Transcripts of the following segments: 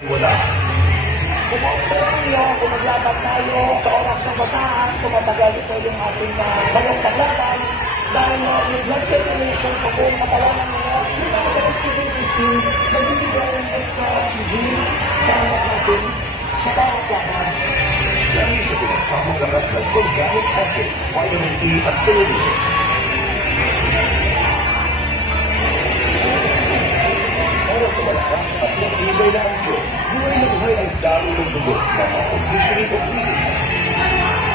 Wala. Kung maglaban tayo sa oras ng basahan, kung matagal ito yung ating bagong paglaban, dahil yung blood circulation sa buong katawan ng mga sa activity, nagbibigay ng extra oxygen sa anak natin sa bawat laban. Dahil sa pinagsamang lakas ng organic acid, vitamin E at selenium. Para sa malakas at matibay na angkyo, buhay na buhay ang dalo ng dugo na conditioning of breathing.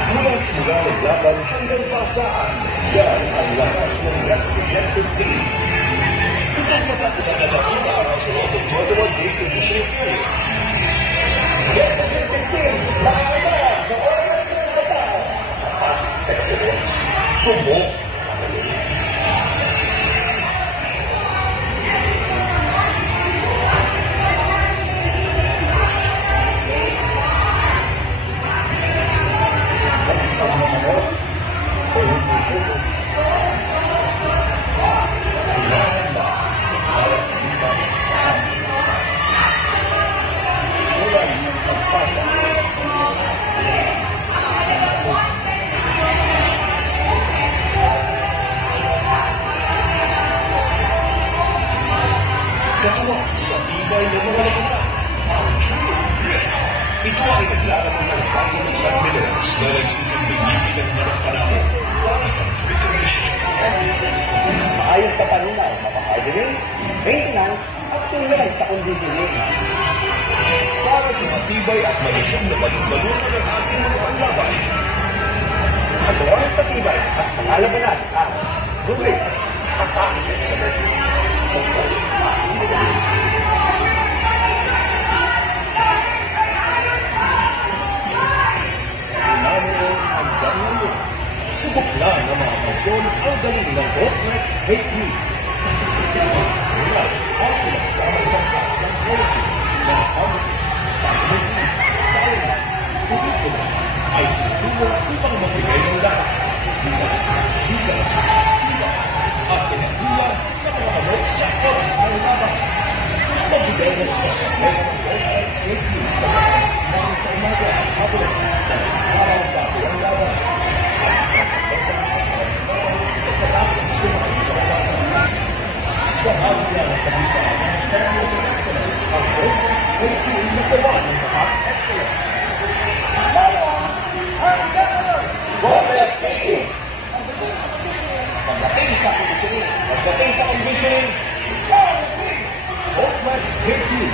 Mula simula ng laban hanggang pasaan, yan ang lakas ng Respigen 15. Itong matatagal na tatlong araw sa loob ng 21 days conditioning period. Yan ang 15, nakakasayan sa oras ng basahan. Excellence, subok, magaling. Katuwa sa tibay ng mga labanan, ang True Grit. Ito ay naglalaman ng vitamins at minerals na nagsisilbing bilang ng panahon para sa precondition. Maayos na panunaw, mapapagaling, maintenance, at tulad sa conditioning. Para sa matibay at malusog na balon-balunan ng ating mga panglaban. Ang oras sa tibay at pangalabanan ang Grit. Attack excellence. Support. Subok lang ng mga kampiyon ang galing ng Oplex Hate Me. Ngunit ang pinagsama-sama ng quality ng pamit, pamit, talent, pelikula ay tutulong upang magbigay ng lakas, bigas, at pinagula sa mga manok sa oras ng laban. Magbigay ng isang kamay ng Oplex Hate Me sa umaga at hapon ng araw bago ang laban. Pagdating sa conditioning, Oplex Hate You.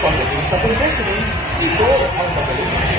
Pagdating sa conditioning, ito ang magaling.